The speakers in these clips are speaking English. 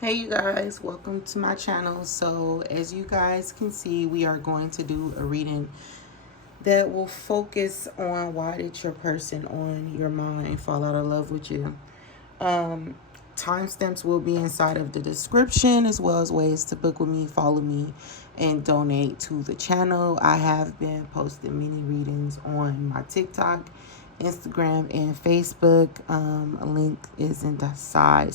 Hey you guys, welcome to my channel. So as you guys can see, we are going to do a reading that will focus on why did your person on your mind fall out of love with you. Timestamps will be inside of the description, as well as ways to book with me, follow me, and donate to the channel. I have been posting many readings on my TikTok, Instagram, and Facebook. A link is in the side,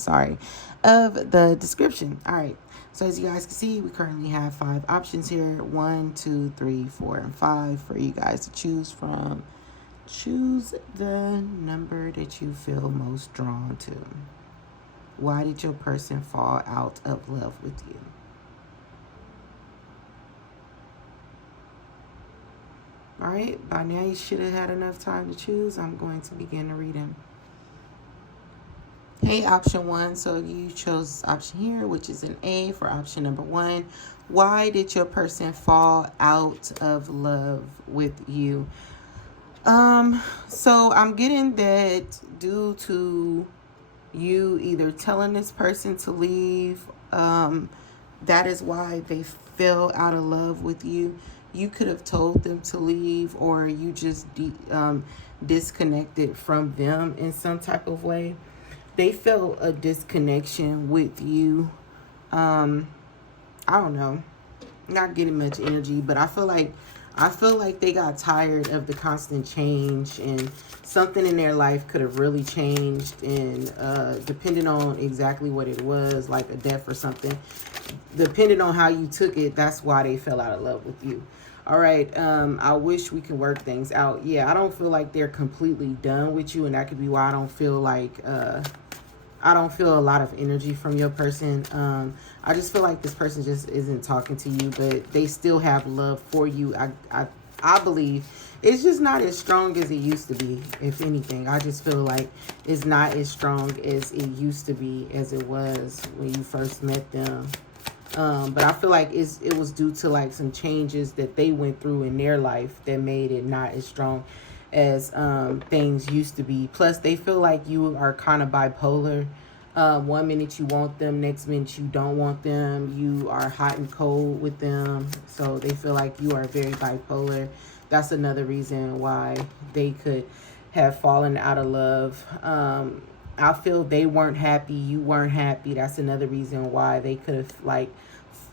of the description. All right. So as you guys can see, we currently have 5 options here. 1, 2, 3, 4, and 5 for you guys to choose from. Choose the number that you feel most drawn to. Why did your person fall out of love with you? All right, by now you should have had enough time to choose. I'm going to begin the reading. Hey, option 1. So you chose this option here, which is an A for option number 1. Why did your person fall out of love with you? So I'm getting that due to you either telling this person to leave, that is why they fell out of love with you. You could have told them to leave, or you just disconnected from them in some type of way. They felt a disconnection with you. I don't know, not getting much energy, but I feel like they got tired of the constant change, and something in their life could have really changed, and depending on exactly what it was, like a death or something, depending on how you took it, that's why they fell out of love with you. All right, I wish we could work things out. Yeah, I don't feel like they're completely done with you, and that could be why I don't feel a lot of energy from your person. I just feel like this person just isn't talking to you, but they still have love for you. I believe it's just not as strong as it used to be. If anything, I just feel like it's not as strong as it used to be, as it was when you first met them. But I feel like it was due to like some changes that they went through in their life that made it not as strong as things used to be. Plus, they feel like you are kind of bipolar. 1 minute you want them, next minute you don't want them. You are hot and cold with them. So they feel like you are very bipolar. That's another reason why they could have fallen out of love. I feel they weren't happy, you weren't happy. That's another reason why they could have, like,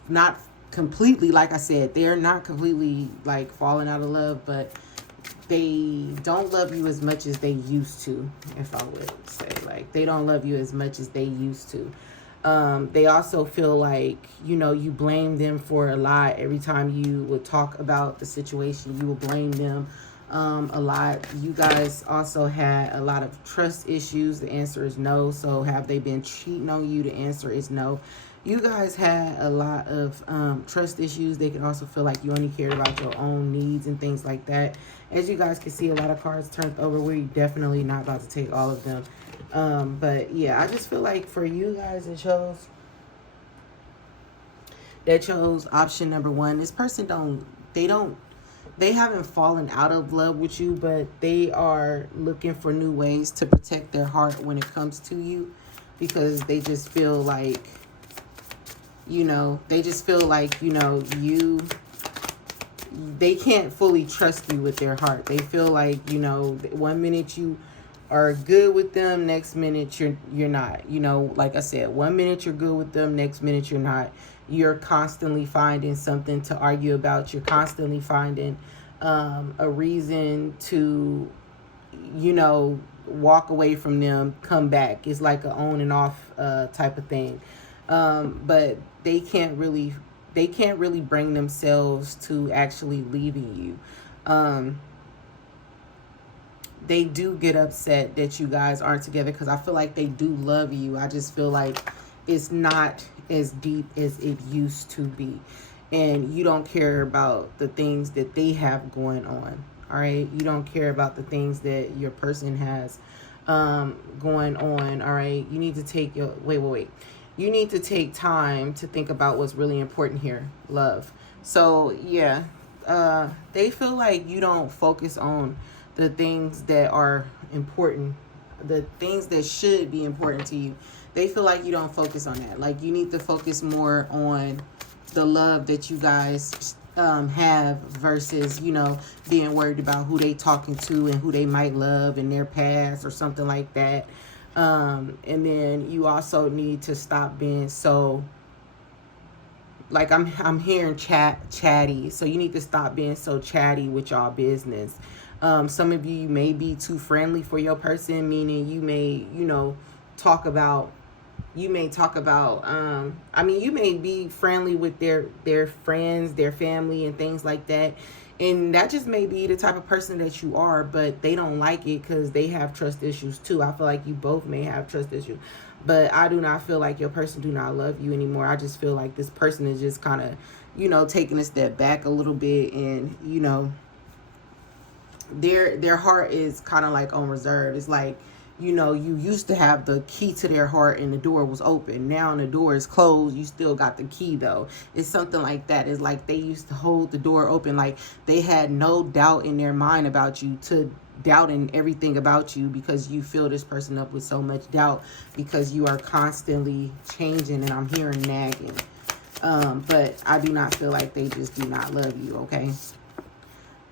not completely, like I said, they're not completely like falling out of love, but they don't love you as much as they used to. If I would say, like, they don't love you as much as they used to. They also feel like, you blame them for a lot. Every time you would talk about the situation, you would blame them a lot. You guys also had a lot of trust issues. The answer is no. So have they been cheating on you? The answer is no. You guys had a lot of trust issues. They can also feel like you only cared about your own needs and things like that. As you guys can see, a lot of cards turned over. We're definitely not about to take all of them. But yeah, I just feel like for you guys that chose option number 1, this person they haven't fallen out of love with you, but they are looking for new ways to protect their heart when it comes to you, because they just feel like, they can't fully trust you with their heart. They feel like, 1 minute you are good with them, next minute you're not. Like I said, 1 minute you're good with them, next minute you're not. You're constantly finding something to argue about. You're constantly finding a reason to, walk away from them, come back. It's like a on and off type of thing. But they can't really bring themselves to actually leaving you. They do get upset that you guys aren't together, because I feel like they do love you. I just feel like it's not as deep as it used to be, and you don't care about the things that they have going on. All right, you don't care about the things that your person has going on. All right, you need to take your wait. You need to take time to think about what's really important here. Love. So yeah, they feel like you don't focus on the things that are important, the things that should be important to you. They feel like you don't focus on that. Like, you need to focus more on the love that you guys have versus, you know, being worried about who they talking to and who they might love in their past or something like that. And then you also need to stop being so, like, I'm hearing chatty. So you need to stop being so chatty with y'all business. Some of you may be too friendly for your person, meaning you may, you know, talk about, I mean, you may be friendly with their friends, their family, and things like that. And that just may be the type of person that you are, but they don't like it because they have trust issues too. I feel like you both may have trust issues. But I do not feel like your person do not love you anymore. I just feel like this person is just kind of, you know, taking a step back a little bit. And, you know, their heart is kind of like on reserve. It's like, you know, you used to have the key to their heart and the door was open. Now the door is closed. You still got the key though. It's something like that. It's like they used to hold the door open. Like they had no doubt in their mind about you to doubting everything about you because you fill this person up with so much doubt because you are constantly changing, and I'm hearing nagging. But I do not feel like they just do not love you, okay?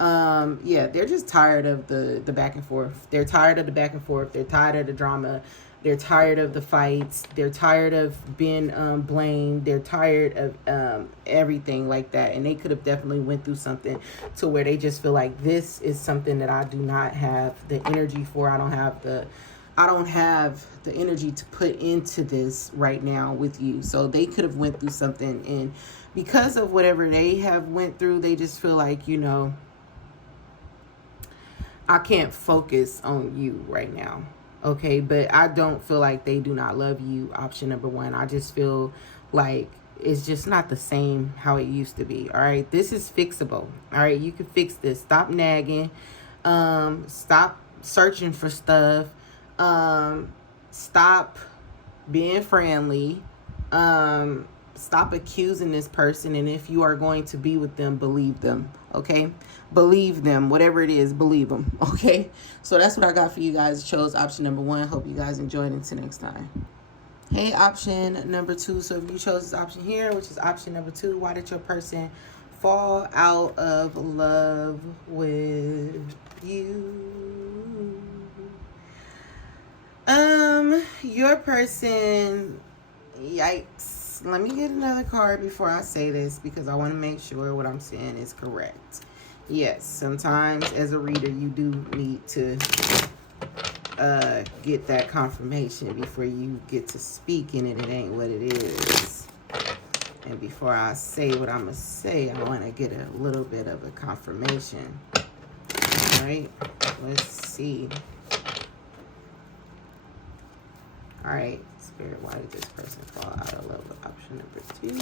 Yeah, they're just tired of the back and forth. They're tired of the back and forth. They're tired of the drama. They're tired of the fights. They're tired of being blamed. They're tired of everything like that. And they could have definitely went through something to where they just feel like this is something that I do not have the energy for. I don't have the energy to put into this right now with you. So they could have went through something, and because of whatever they have went through, they just feel like, you know, I can't focus on you right now. Okay, but I don't feel like they do not love you, option number one. I just feel like it's just not the same how it used to be. All right, this is fixable. All right, you can fix this. Stop nagging. Stop searching for stuff. Stop being friendly. Stop accusing this person. And if you are going to be with them, believe them. Okay, believe them. Whatever it is, believe them. Okay, so that's what I got for you guys. Chose option number one. Hope you guys enjoyed. Until next time. Hey, option number two. So if you chose this option here, which is option number two, why did your person fall out of love with you? Your person, yikes. Let me get another card before I say this because I want to make sure what I'm saying is correct. Yes, sometimes as a reader, you do need to get that confirmation before you get to speaking it. It ain't what it is. And before I say what I'm going to say, I want to get a little bit of a confirmation. All right, let's see. All right, Spirit, why did this person fall out of love with option number two?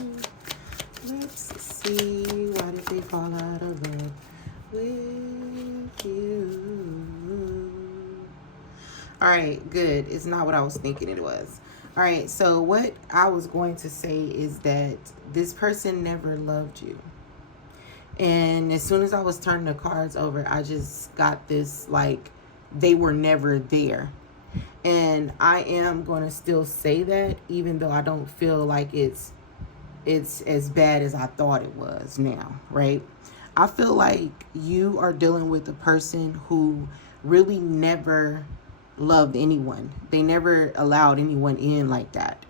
Let's see, why did they fall out of love with you? All right, good. It's not what I was thinking it was. All right, so what I was going to say is that this person never loved you. And as soon as I was turning the cards over, I just got this, like, they were never there. And I am going to still say that, even though I don't feel like it's as bad as I thought it was now, right? I feel like you are dealing with a person who really never loved anyone. They never allowed anyone in like that.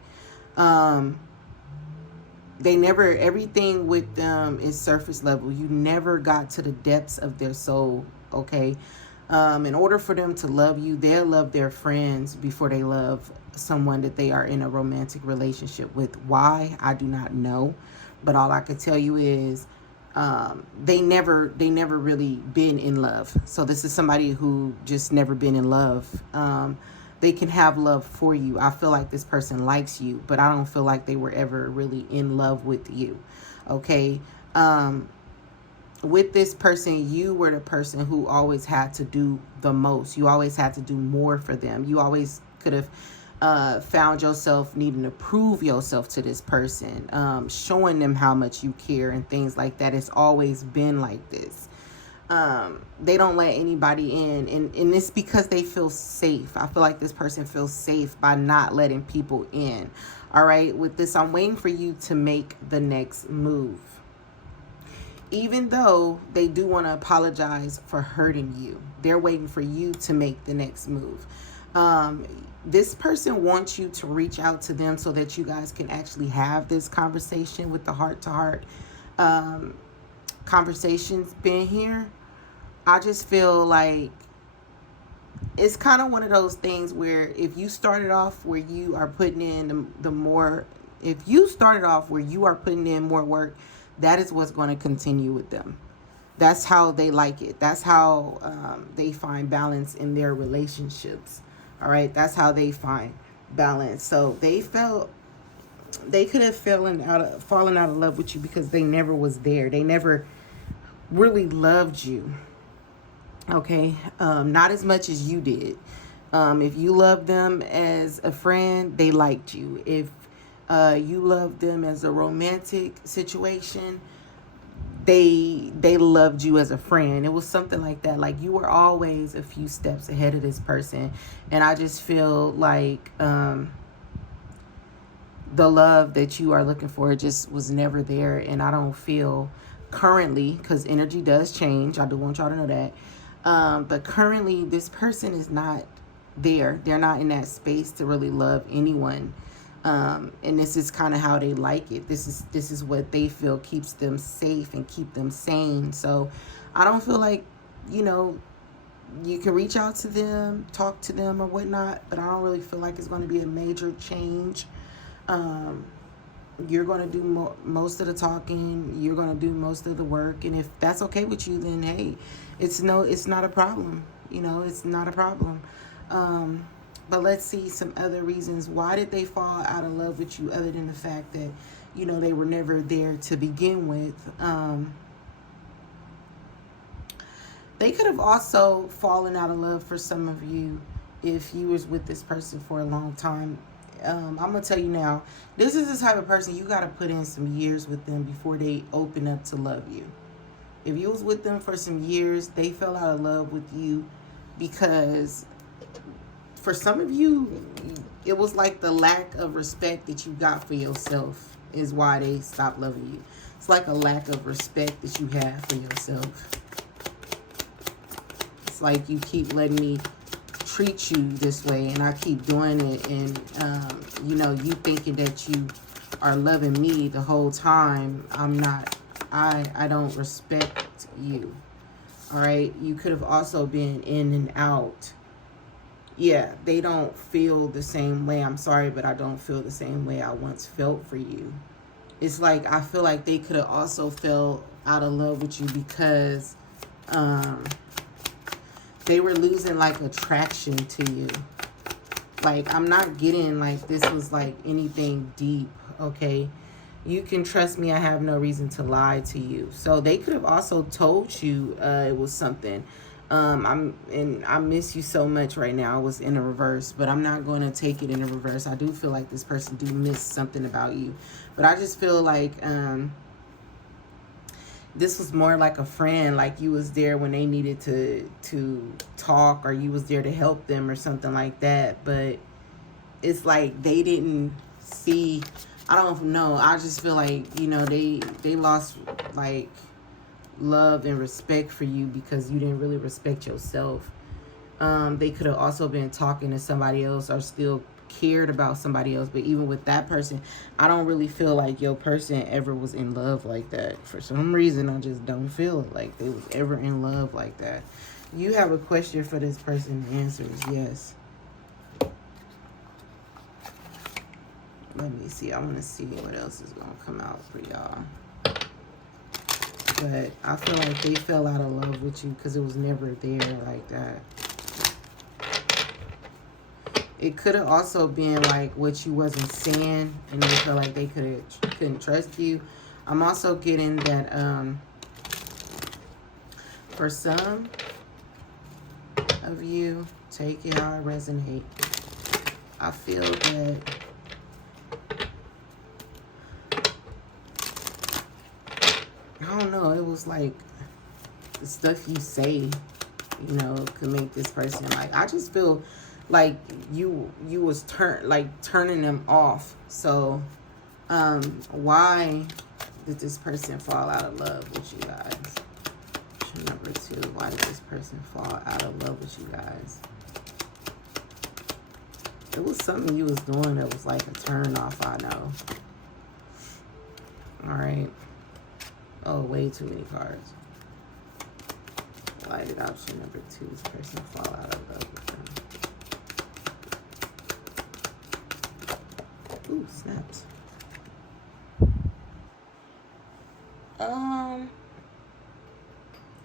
They never, everything with them is surface level. You never got to the depths of their soul, okay? In order for them to love you, they'll love their friends before they love someone that they are in a romantic relationship with. Why? I do not know. But all I could tell you is they never really been in love. So this is somebody who just never been in love. They can have love for you. I feel like this person likes you, but I don't feel like they were ever really in love with you. Okay? With this person, you were the person who always had to do the most. You always had to do more for them. You always could have found yourself needing to prove yourself to this person, showing them how much you care and things like that. It's always been like this. They don't let anybody in, and it's because they feel safe. I feel like this person feels safe by not letting people in. All right, with this, I'm waiting for you to make the next move. Even though they do want to apologize for hurting you, they're waiting for you to make the next move. This person wants you to reach out to them so that you guys can actually have this conversation with the heart-to-heart conversations being here. I just feel like it's kind of one of those things where if you started off where you are putting in if you started off where you are putting in more work, that is what's going to continue with them. That's how they like it. That's how they find balance in their relationships. All right. That's how they find balance. So they could have fallen out of love with you because they never was there. They never really loved you. Okay. Not as much as you did. If you loved them as a friend, they liked you. If you loved them as a romantic situation, they loved you as a friend. It was something like that. Like you were always a few steps ahead of this person. And I just feel like the love that you are looking for just was never there. And I don't feel currently, because energy does change, I do want y'all to know that, but currently this person is not there. They're not in that space to really love anyone. And this is kind of how they like it. This is what they feel keeps them safe and keep them sane. So I don't feel like, you can reach out to them, talk to them or whatnot, but I don't really feel like it's going to be a major change. You're going to do most of the talking. You're going to do most of the work. And if that's okay with you, then hey, it's not a problem. It's not a problem. But let's see some other reasons. Why did they fall out of love with you other than the fact that, they were never there to begin with? They could have also fallen out of love for some of you if you was with this person for a long time. I'm going to tell you now, this is the type of person you got to put in some years with them before they open up to love you. If you was with them for some years, they fell out of love with you because for some of you, it was like the lack of respect that you got for yourself is why they stopped loving you. It's like a lack of respect that you have for yourself. It's like you keep letting me treat you this way and I keep doing it, and you thinking that you are loving me the whole time. I'm not. I don't respect you. All right. You could have also been in and out. Yeah, they don't feel the same way. I'm sorry, but I don't feel the same way I once felt for you. It's like I feel like they could have also fell out of love with you because they were losing like attraction to you. Like, I'm not getting like this was like anything deep, okay? You can trust me, I have no reason to lie to you. So they could have also told you it was something. I miss you so much right now. I was in a reverse, but I'm not going to take it in a reverse. I do feel like this person do miss something about you. But I just feel like this was more like a friend, like you was there when they needed to talk, or you was there to help them or something like that. But it's like they didn't see, I don't know. I just feel like, they lost like love and respect for you because you didn't really respect yourself. They could have also been talking to somebody else or still cared about somebody else, but even with that person, I don't really feel like your person ever was in love like that. For some reason, I just don't feel like they was ever in love like that. You have a question for this person, the answer is yes. Let me see. I want to see what else is going to come out for y'all. But I feel like they fell out of love with you because it was never there like that. It could have also been like what you wasn't saying, and they felt like they couldn't trust you. I'm also getting that for some of you, take it how it resonate. I feel that I don't know, it was like the stuff you say, you know, could make this person, like, I just feel like you was turning them off. So why did this person fall out of love with you guys? Option number 2, why did this person fall out of love with you guys? It was something you was doing that was like a turn off, I know. All right. Oh, way too many cards. Why did option number 2, this person fall out of love with them? Ooh, snaps.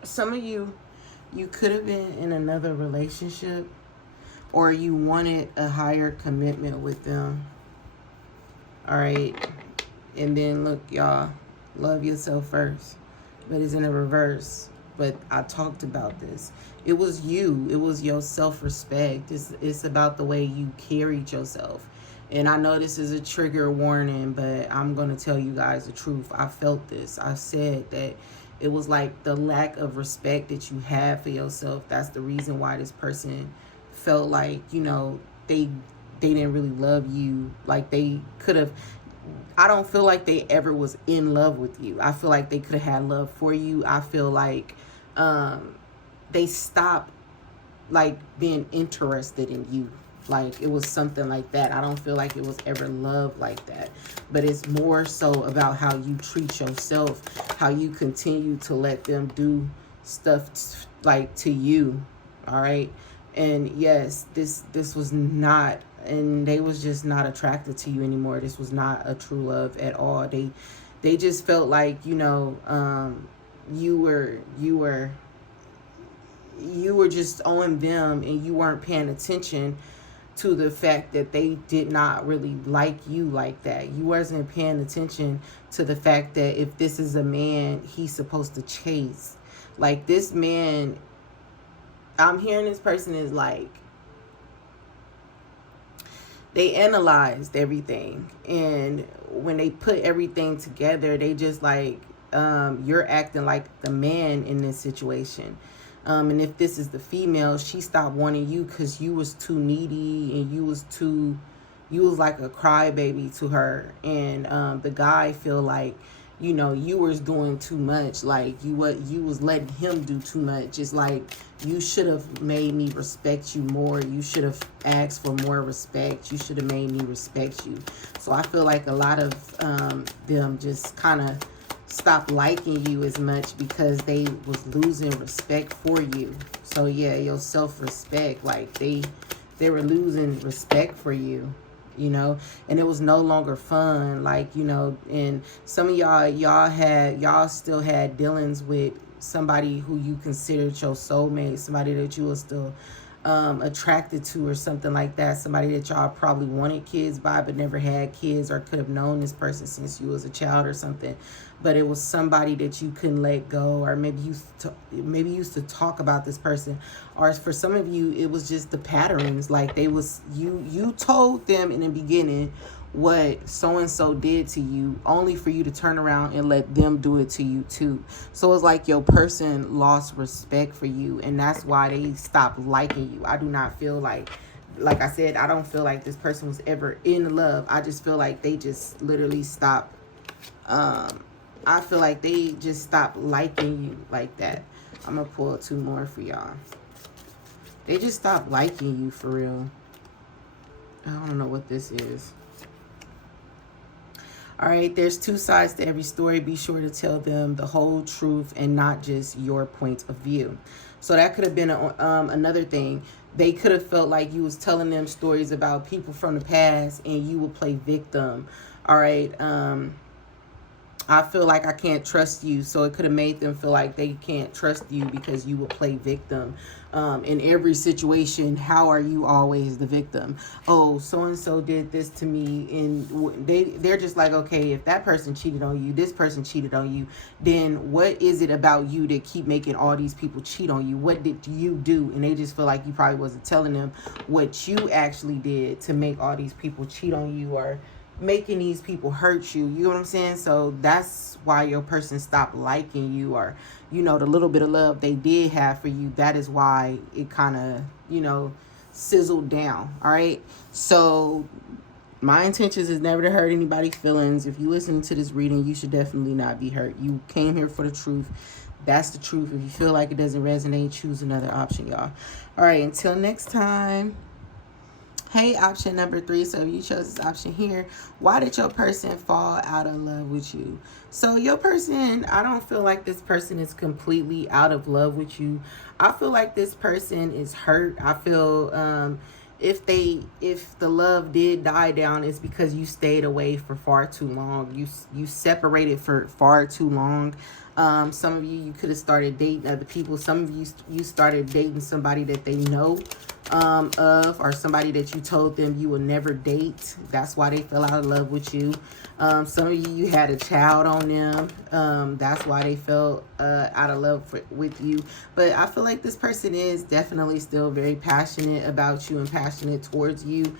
Some of you could have been in another relationship, or you wanted a higher commitment with them. All right. And then look, y'all, love yourself first. But it's in a reverse. But I talked about this. It was you. It was your self-respect. It's about the way you carried yourself. And I know this is a trigger warning, but I'm going to tell you guys the truth. I felt this. I said that it was like the lack of respect that you have for yourself. That's the reason why this person felt like, you know, they didn't really love you. Like they could have. I don't feel like they ever was in love with you. I feel like they could have had love for you. I feel like they stopped like being interested in you. Like it was something like that. I don't feel like it was ever love like that. But it's more so about how you treat yourself, how you continue to let them do stuff like to you. All right. And yes, this was not, and they was just not attracted to you anymore. This was not a true love at all. They just felt like, you know, you were just on them, and you weren't paying attention to the fact that they did not really like you like that. You wasn't paying attention to the fact that if this is a man, he's supposed to chase. Like this man, I'm hearing this person is like, they analyzed everything, and when they put everything together, they just like, you're acting like the man in this situation. And if this is the female, she stopped wanting you because you was too needy, and you was like a crybaby to her. And the guy feel like, you know, you was doing too much. Like you was letting him do too much. It's like, you should have made me respect you more. You should have asked for more respect. You should have made me respect you. So I feel like a lot of them just kind of stopped liking you as much because they was losing respect for you. So yeah, your self-respect, like they were losing respect for you, you know, and it was no longer fun. Like, you know, and some of y'all still had dealings with somebody who you considered your soulmate, somebody that you were still attracted to or something like that, somebody that y'all probably wanted kids by but never had kids, or could have known this person since you was a child or something, but it was somebody that you couldn't let go, or maybe used to talk about this person. Or for some of you, it was just the patterns. Like they was, you told them in the beginning what so-and-so did to you, only for you to turn around and let them do it to you too. So it's like your person lost respect for you, and that's why they stopped liking you. I do not feel like I said, I don't feel like this person was ever in love. I just feel like they just literally stopped. I feel like they just stopped liking you like that. I'm going to pull 2 more for y'all. They just stopped liking you for real. I don't know what this is. All right, there's 2 sides to every story. Be sure to tell them the whole truth and not just your point of view. So that could have been another thing. They could have felt like you was telling them stories about people from the past, and you would play victim. All right. I feel like I can't trust you. So it could have made them feel like they can't trust you because you would play victim. In every situation, how are you always the victim? Oh, so-and-so did this to me. And they're just like, okay, if that person cheated on you, this person cheated on you, then what is it about you that keep making all these people cheat on you? What did you do? And they just feel like you probably wasn't telling them what you actually did to make all these people cheat on you, or making these people hurt you. You know what I'm saying? So that's why your person stopped liking you, or, you know, the little bit of love they did have for you. That is why it kind of, you know, sizzled down. All right. So my intentions is never to hurt anybody's feelings. If you listen to this reading, you should definitely not be hurt. You came here for the truth. That's the truth. If you feel like it doesn't resonate, choose another option, y'all. All right, until next time. Hey, option number 3. So you chose this option here. Why did your person fall out of love with you? So your person, I don't feel like this person is completely out of love with you. I feel like this person is hurt. I feel if the love did die down, it's because you stayed away for far too long. You separated for far too long. Some of you could have started dating other people. Some of you started dating somebody that they know of, or somebody that you told them you will never date. That's why they fell out of love with you. Some of you had a child on them. That's why they fell out of love with you. But I feel like this person is definitely still very passionate about you and passionate towards you.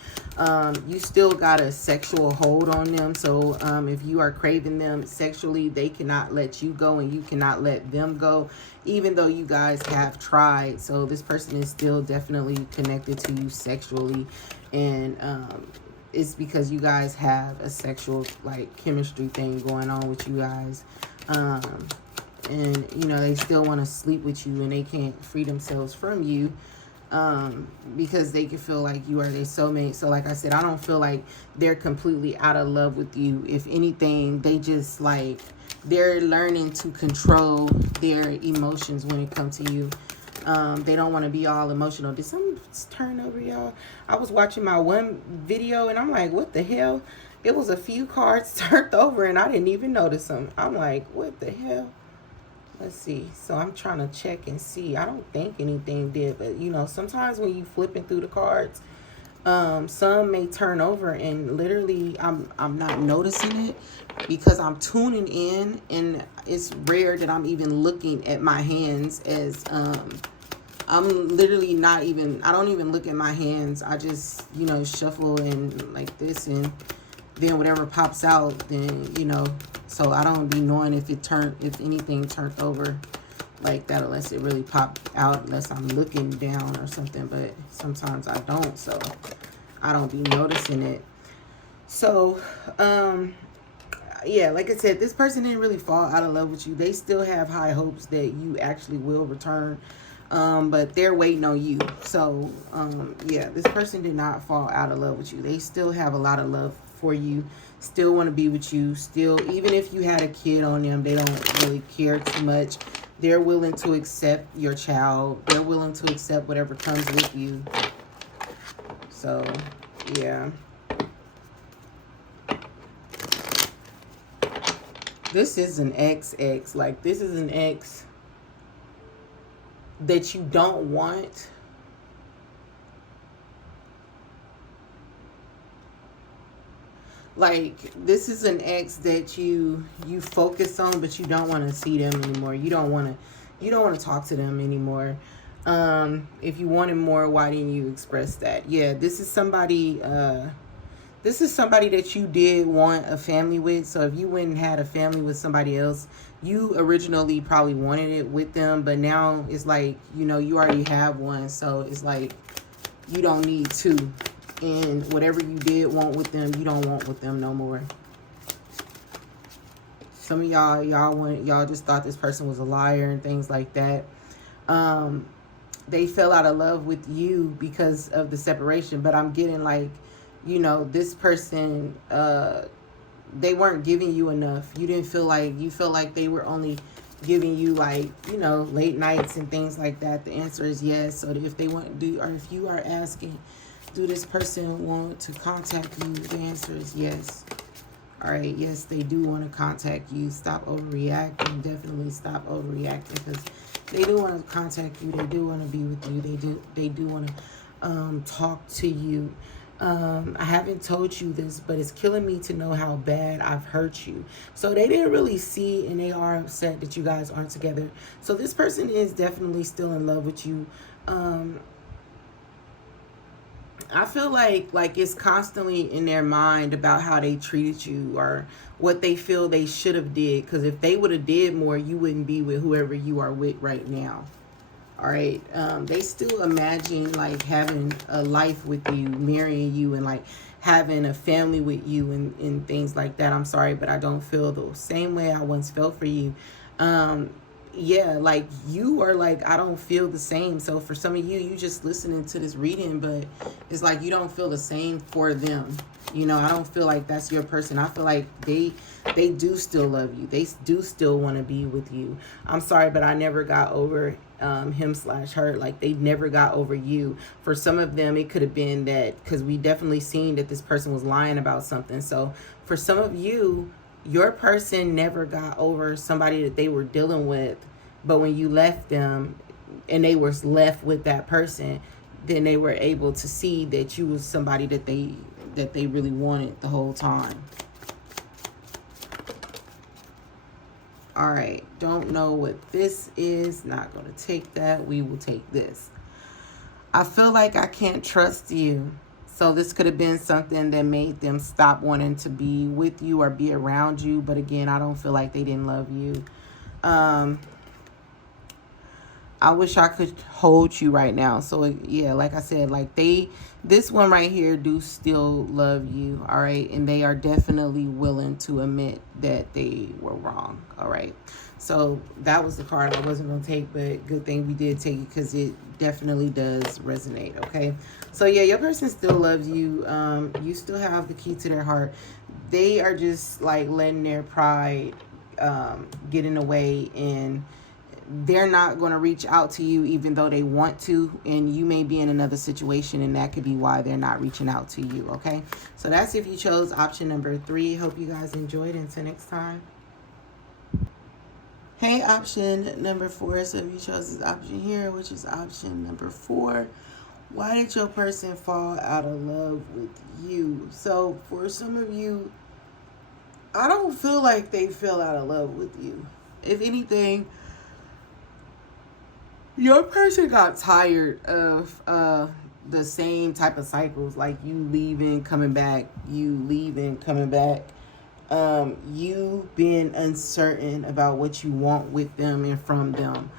You still got a sexual hold on them. So if you are craving them sexually, they cannot let you go and you cannot let them go, even though you guys have tried. So this person is still definitely connected to you sexually, and it's because you guys have a sexual, like, chemistry thing going on with you guys. And you know, they still want to sleep with you and they can't free themselves from you, because they can feel like you are their soulmate. So like I said, I don't feel like they're completely out of love with you. If anything, they just, like, they're learning to control their emotions when it comes to you. They don't want to be all emotional. Did something turn over, y'all? I was watching my one video and I'm like, what the hell? It was a few cards turned over and I didn't even notice them. I'm like, what the hell? Let's see. So I'm trying to check and see. I don't think anything did, but you know, sometimes when you flipping through the cards, some may turn over and literally I'm not noticing it because I'm tuning in, and it's rare that I'm even looking at my hands, as I'm literally not even, I don't even look at my hands. I just, you know, shuffle and like this, and then whatever pops out, then, you know, so I don't be knowing if anything turned over like that, unless it really popped out, unless I'm looking down or something. But sometimes I don't, so I don't be noticing it. So yeah, like I said, this person didn't really fall out of love with you. They still have high hopes that you actually will return, but they're waiting on you. So yeah, this person did not fall out of love with you. They still have a lot of love for you, still want to be with you, still, even if you had a kid on them, they don't really care too much. They're willing to accept your child. They're willing to accept whatever comes with you. So yeah, this is an ex. Like, this is an ex that you don't want. Like, this is an ex that you focus on, but you don't want to see them anymore. You don't want to talk to them anymore. If you wanted more, why didn't you express that? Yeah, this is somebody that you did want a family with. So if you went and had a family with somebody else, you originally probably wanted it with them, but now it's like, you know, you already have one. So it's like, you don't need two. And whatever you did want with them, you don't want with them no more. Some of y'all just thought this person was a liar and things like that. They fell out of love with you because of the separation, but I'm getting, like, you know, this person, they weren't giving you enough. You felt like they were only giving you, like, you know, late nights and things like that. The answer is yes. So if they want to do, or if you are asking, do this person want to contact you, the answer is yes. All right, yes, they do want to contact you. Stop overreacting. Definitely stop overreacting, because they do want to contact you. They do want to be with you. They do want to talk to you. I haven't told you this, but it's killing me to know how bad I've hurt you. So they didn't really see, and they are upset that you guys aren't together. So this person is definitely still in love with you. I feel like it's constantly in their mind about how they treated you or what they feel they should have did. Because if they would have did more, you wouldn't be with whoever you are with right now. All right. They still imagine like having a life with you, marrying you, and like having a family with you and things like that. I'm sorry, but I don't feel the same way I once felt for you. Yeah, like you are like, I don't feel the same. So for some of you, you just listening to this reading, but it's like you don't feel the same for them. You know, I don't feel like that's your person. I feel like they do still love you. They do still want to be with you. I'm sorry, but I never got over him/her. Like they never got over you. For some of them, it could have been that because we definitely seen that this person was lying about something. So for some of you, your person never got over somebody that they were dealing with, but when you left them and they were left with that person, then they were able to see that you was somebody that they really wanted the whole time. All right, don't know what this is, not going to take that. We will take this. I feel like I can't trust you. So this could have been something that made them stop wanting to be with you or be around you. But again, I don't feel like they didn't love you. I wish I could hold you right now. So yeah, like I said, like this one right here do still love you. All right. And they are definitely willing to admit that they were wrong. All right. So that was the card I wasn't going to take, but good thing we did take it because it definitely does resonate. Okay. So yeah, your person still loves you. You still have the key to their heart. They are just like letting their pride get in the way, and they're not going to reach out to you even though they want to, and you may be in another situation, and that could be why they're not reaching out to you. Okay, so that's if you chose option number 3. Hope you guys enjoyed. Until next time. Hey, option number 4. So if you chose this option here, which is option number 4, why did your person fall out of love with you? So for some of you, I don't feel like they fell out of love with you. If anything, your person got tired of the same type of cycles, like you leaving, coming back, you leaving, coming back. You being uncertain about what you want with them and from them.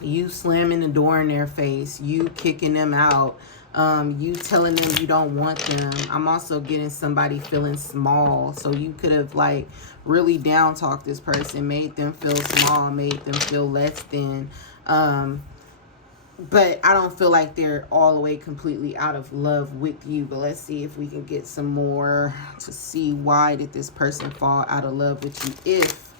You slamming the door in their face, you kicking them out, you telling them you don't want them. I'm also getting somebody feeling small. So you could have like really down talked this person, made them feel small, made them feel less than. But I don't feel like they're all the way completely out of love with you. But let's see if we can get some more to see why did this person fall out of love with you. If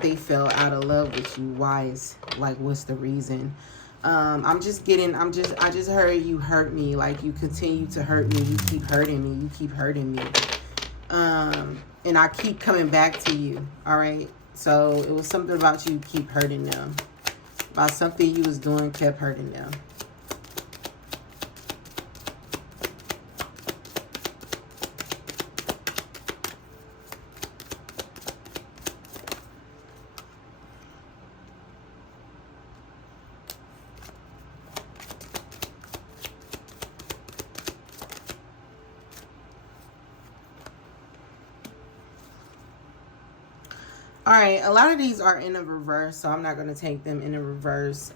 they fell out of love with you, why is, like, what's the reason? I just heard you hurt me. Like, you continue to hurt me. You keep hurting me. You keep hurting me. And I keep coming back to you. All right. So it was something about you keep hurting them. About something you was doing kept hurting them. All right, a lot of these are in a reverse, so I'm not going to take them in a reverse.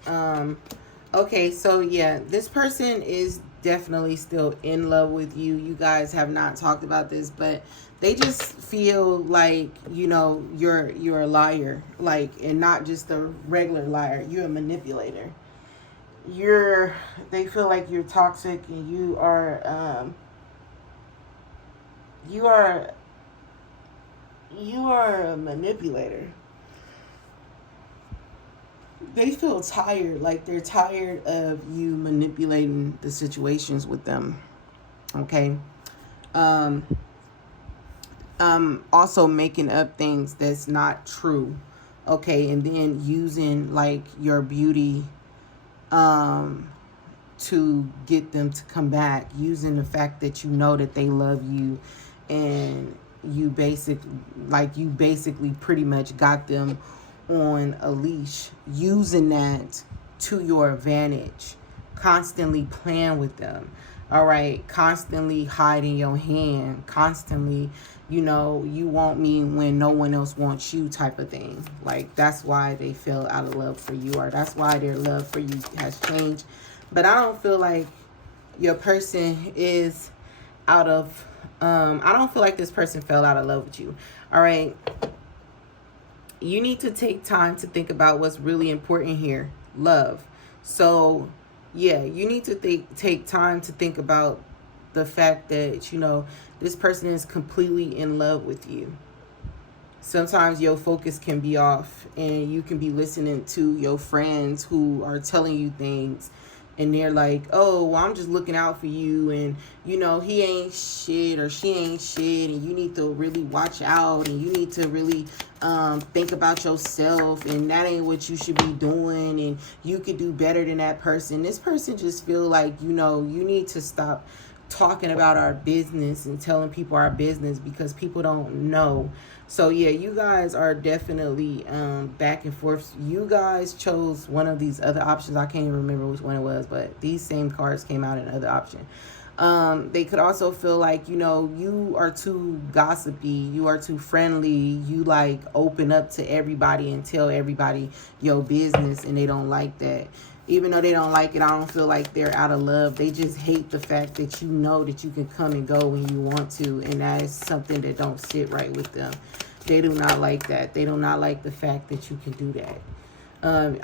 Okay, so yeah, this person is definitely still in love with you. You guys have not talked about this, but they just feel like, you know, you're a liar, like, and not just a regular liar. You're a manipulator. They feel like you're toxic, and you are a manipulator. They feel tired, like they're tired of you manipulating the situations with them. Okay. Also making up things that's not true. Okay, and then using like your beauty to get them to come back, using the fact that you know that they love you, and you basically pretty much got them on a leash, using that to your advantage, constantly playing with them. All right, constantly hiding your hand, constantly, you want me when no one else wants you type of thing. Like, that's why they fell out of love for you, or that's why their love for you has changed. But I don't feel like your person is out of, I don't feel like this person fell out of love with you. All right. You need to take time to think about what's really important here. Love. So, yeah, you need to take time to think about the fact that, this person is completely in love with you. Sometimes your focus can be off and you can be listening to your friends who are telling you things, and they're like, oh, well, I'm just looking out for you, and he ain't shit or she ain't shit, and you need to really watch out, and you need to really think about yourself, and that ain't what you should be doing, and you could do better than that person. This person just feel like, you need to stop talking about our business and telling people our business, because people don't know. So yeah, you guys are definitely back and forth. You guys chose one of these other options. I can't even remember which one it was, but these same cards came out in other option. They could also feel like, you are too gossipy, you are too friendly, you like open up to everybody and tell everybody your business, and they don't like that. Even though they don't like it, I don't feel like they're out of love. They just hate the fact that you know that you can come and go when you want to, and that is something that don't sit right with them. They do not like that. They do not like the fact that you can do that.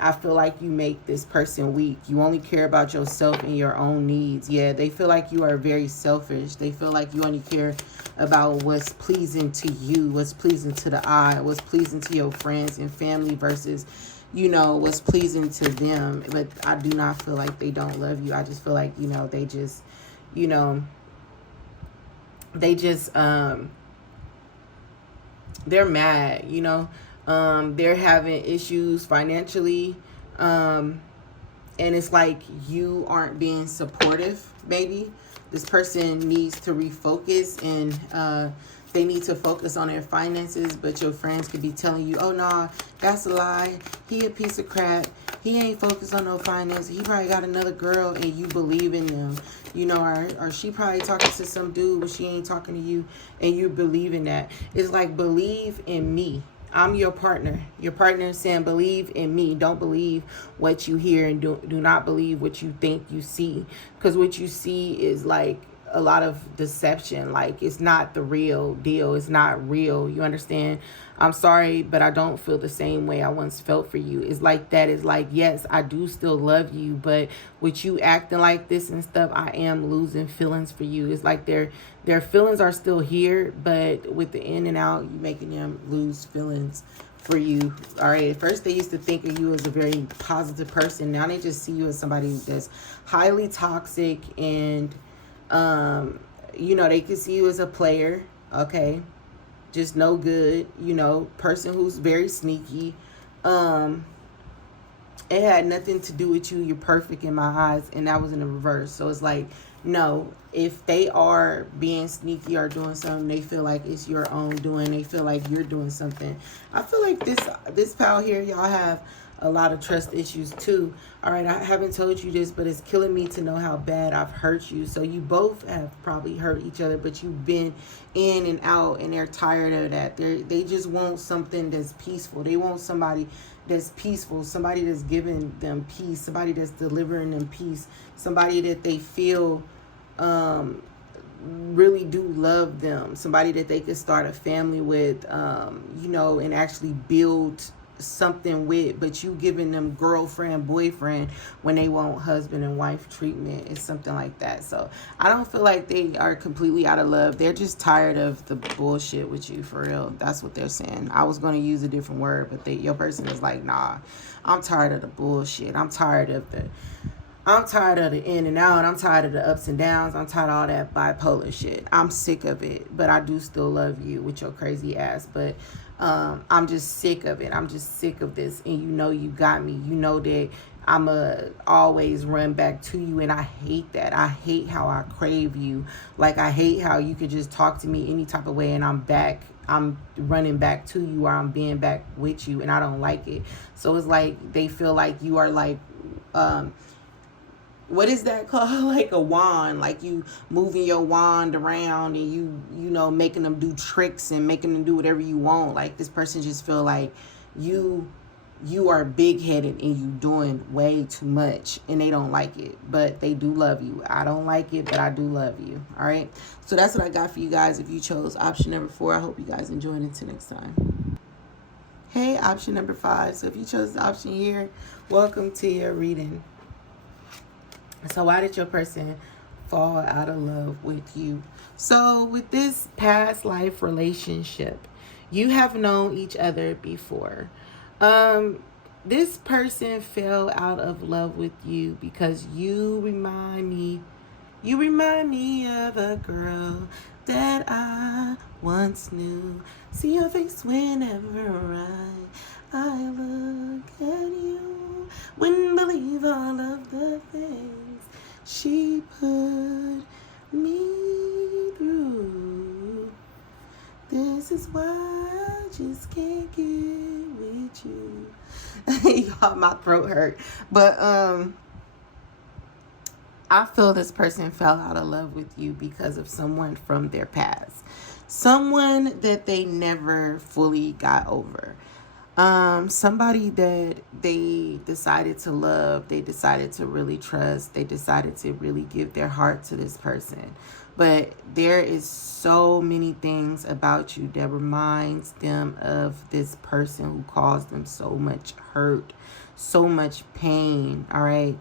I feel like you make this person weak. You only care about yourself and your own needs. Yeah, they feel like you are very selfish. They feel like you only care about what's pleasing to you, what's pleasing to the eye, what's pleasing to your friends and family versus what's pleasing to them. But I do not feel like they don't love you. I just feel like, they just, they're mad, they're having issues financially. And it's like you aren't being supportive, maybe. This person needs to refocus, and they need to focus on their finances, but your friends could be telling you, oh, nah, that's a lie. He a piece of crap. He ain't focused on no finances. He probably got another girl, and you believe in them. Or she probably talking to some dude, but she ain't talking to you, and you believe in that. It's like, believe in me. I'm your partner. Your partner is saying, believe in me. Don't believe what you hear, and do not believe what you think you see. Because what you see is like a lot of deception. Like, it's not the real deal. It's not real. You understand? I'm sorry, but I don't feel the same way I once felt for you. It's like that. It's like, yes, I do still love you, but with you acting like this and stuff, I am losing feelings for you. It's like their feelings are still here, but with the in and out, you making them lose feelings for you. All right. At first, they used to think of you as a very positive person. Now they just see you as somebody that's highly toxic, and they can see you as a player. Okay. Just no good, person who's very sneaky. It had nothing to do with you. You're perfect in my eyes. And that was in the reverse. So it's like, no, if they are being sneaky or doing something, they feel like it's your own doing. They feel like you're doing something. I feel like this pal here, y'all have a lot of trust issues too. All right, I haven't told you this, but it's killing me to know how bad I've hurt you. So you both have probably hurt each other, but you've been in and out, and they're tired of that. They just want something that's peaceful. They want somebody that's peaceful, somebody that's giving them peace, somebody that's delivering them peace, somebody that they feel really do love them, somebody that they could start a family with, and actually build something with. But you giving them girlfriend, boyfriend when they want husband and wife treatment. It's something like that. So I don't feel like they are completely out of love. They're just tired of the bullshit with you, for real. That's what they're saying. I was going to use a different word, but your person is like, nah, I'm tired of the bullshit. I'm tired of the in and out. I'm tired of the ups and downs. I'm tired of all that bipolar shit. I'm sick of it, but I do still love you with your crazy ass. But I'm just sick of it. I'm just sick of this. And you got me. You know that I'ma always run back to you, and I hate that. I hate how I crave you. Like, I hate how you could just talk to me any type of way, and I'm back. I'm running back to you, or I'm being back with you, and I don't like it. So it's like they feel like you are like what is that called? Like a wand, like you moving your wand around and you know, making them do tricks and making them do whatever you want. Like this person just feel like you are big-headed and you doing way too much, and they don't like it, but they do love you. I don't like it, but I do love you. All right, so that's what I got for you guys if you chose option number 4. I hope you guys enjoyed. Until next time. Hey, option number 5. So if you chose the option here, welcome to your reading. So why did your person fall out of love with you? So with this past life relationship, you have known each other before. This person fell out of love with you because you remind me of a girl that I once knew. See your face whenever I look at you. Wouldn't believe all of the things she put me through. This is why I just can't get with you. Y'all, my throat hurt. But I feel this person fell out of love with you because of someone from their past. Someone that they never fully got over. Somebody that they decided to love, they decided to really trust, they decided to really give their heart to this person. But there is so many things about you that reminds them of this person who caused them so much hurt, so much pain, all right?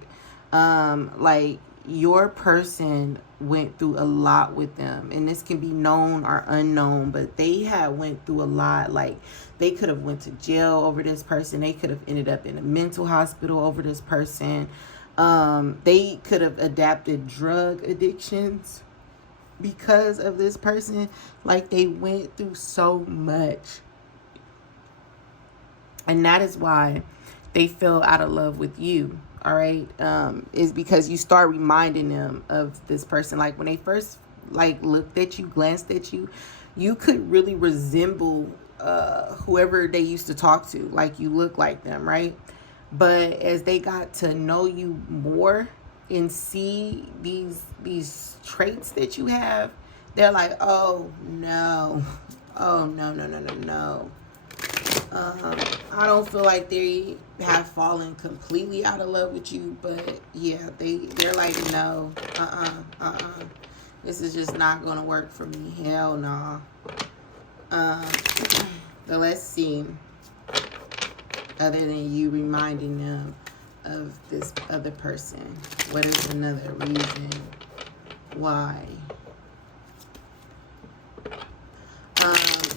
Like your person went through a lot with them, and this can be known or unknown, but they had went through a lot. Like they could have went to jail over this person. They could have ended up in a mental hospital over this person. They could have adapted drug addictions because of this person. Like they went through so much, and that is why they fell out of love with you. All right, is because you start reminding them of this person. Like when they first like looked at you, glanced at you, you could really resemble whoever they used to talk to. Like you look like them, right? But as they got to know you more and see these traits that you have, they're like, oh no, no. I don't feel like they have fallen completely out of love with you, but yeah, they're like, no, this is just not gonna work for me. Hell no. So let's see. Other than you reminding them of this other person, what is another reason why?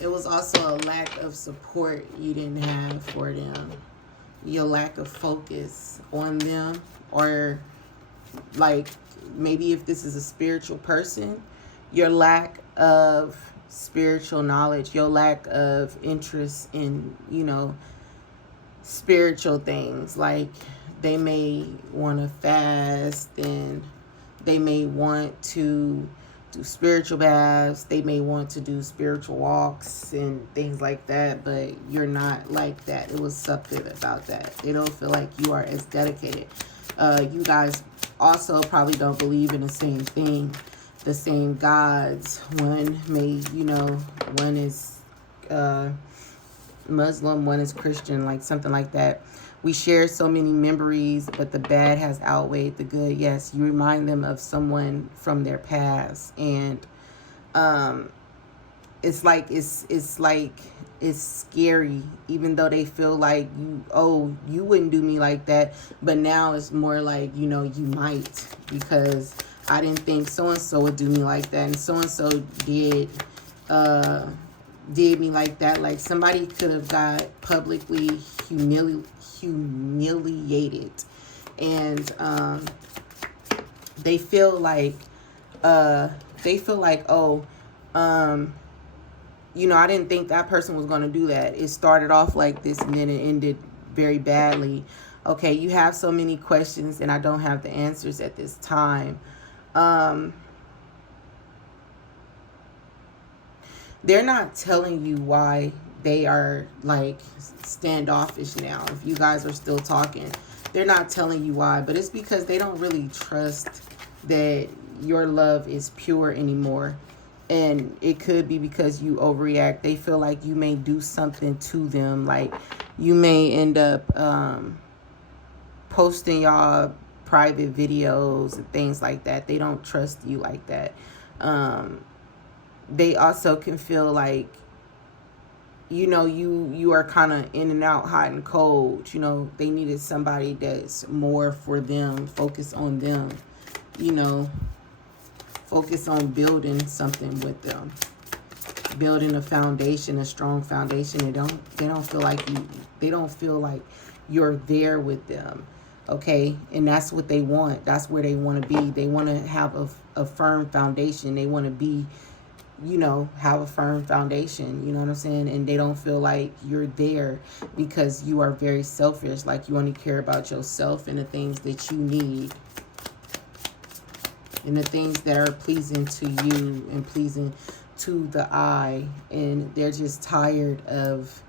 It was also a lack of support you didn't have for them. Your lack of focus on them, or like maybe if this is a spiritual person, your lack of spiritual knowledge, your lack of interest in, you know, spiritual things. Like they may want to fast, and they may want to do spiritual baths, they may want to do spiritual walks and things like that, but you're not like that. It was something about that. They don't feel like you are as dedicated. You guys also probably don't believe in the same thing, the same gods. One may, you know, one is Muslim, one is Christian, like something like that. We share so many memories, but the bad has outweighed the good. Yes, you remind them of someone from their past, and it's like it's scary, even though they feel like you wouldn't do me like that, but now it's more like, you know, you might, because I didn't think so and so would do me like that, and so did me like that. Like somebody could have got publicly humiliated, and they feel like you know, I didn't think that person was going to do that. It started off like this, and then it ended very badly. Okay, you have so many questions, and I don't have the answers at this time. They're not telling you why they are like standoffish now. If you guys are still talking, They're not telling you why, but it's because they don't really trust that your love is pure anymore. And it could be because you overreact. They feel like you may do something to them. Like you may end up posting y'all private videos and things like that. They don't trust you like that. They also can feel like, you know, you are kind of in and out, hot and cold. You know, they needed somebody that's more for them, focus on them, you know, focus on building something with them, building a foundation, a strong foundation. They don't feel like you're there with them. Okay, and that's what they want. That's where they want to be. They want to have a firm foundation. They want to be, you know, have a firm foundation, you know what I'm saying? And they don't feel like you're there because you are very selfish, like you only care about yourself and the things that you need and the things that are pleasing to you and pleasing to the eye. And they're just tired of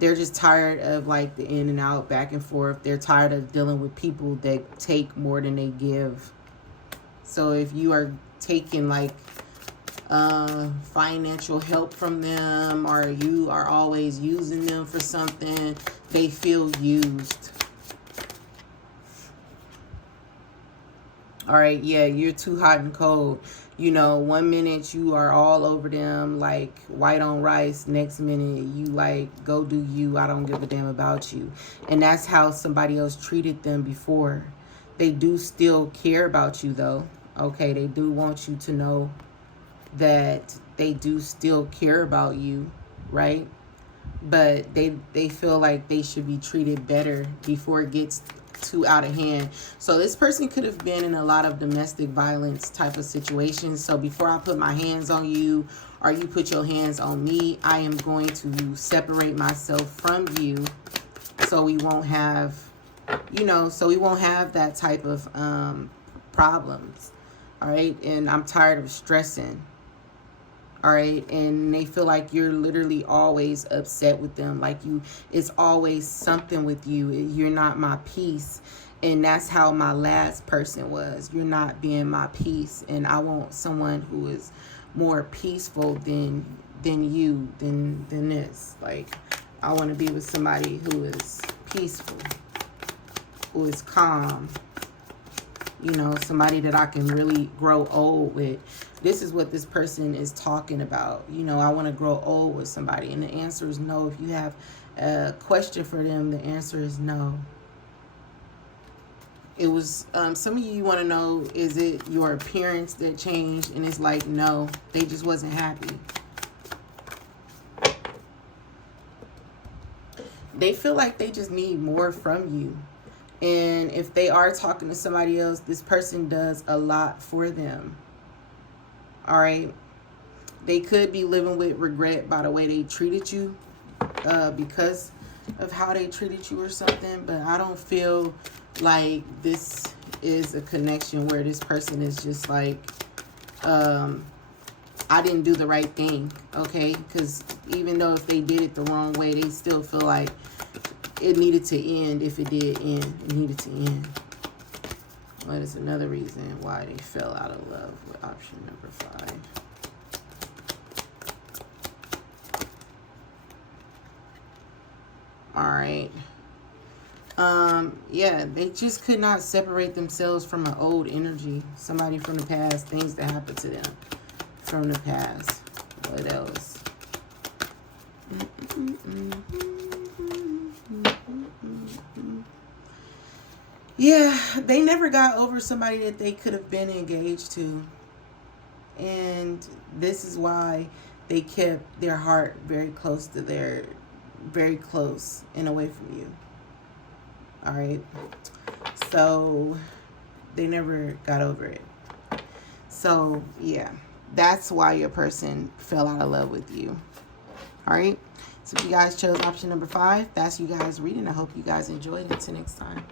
like the in and out, back and forth. They're tired of dealing with people that take more than they give. So if you are taking like financial help from them, or you are always using them for something, they feel used. All right, yeah, you're too hot and cold. You know, 1 minute you are all over them like white on rice. Next minute you like, go do you. I don't give a damn about you. And that's how somebody else treated them before. They do still care about you though. Okay, they do want you to know that they do still care about you, right? But they feel like they should be treated better before it gets too out of hand. So this person could have been in a lot of domestic violence type of situations. So before I put my hands on you or you put your hands on me, I am going to separate myself from you so we won't have, you know, so we won't have that type of problems. All right, and I'm tired of stressing. All right, and they feel like you're literally always upset with them, like it's always something with you. You're not my peace. And that's how my last person was. You're not being my peace, and I want someone who is more peaceful than this. Like, I want to be with somebody who is peaceful, who is calm, you know, somebody that I can really grow old with. This is what this person is talking about. You know, I want to grow old with somebody. And the answer is no. If you have a question for them, the answer is no. It was, some of you want to know, is it your appearance that changed? And it's like, no, they just wasn't happy. They feel like they just need more from you. And if they are talking to somebody else, this person does a lot for them. All right. They could be living with regret by the way they treated you, because of how they treated you or something. But I don't feel like this is a connection where this person is just like, I didn't do the right thing. Okay. Because even though if they did it the wrong way, they still feel like it needed to end. If it did end, it needed to end. What is another reason why they fell out of love with option number 5? All right. Yeah, they just could not separate themselves from an old energy. Somebody from the past, things that happened to them from the past. What else? Yeah, they never got over somebody that they could have been engaged to. And this is why they kept their heart very close and away from you. All right. So they never got over it. So, yeah, that's why your person fell out of love with you. All right. So if you guys chose option number 5, that's you guys reading. I hope you guys enjoyed it. Until next time.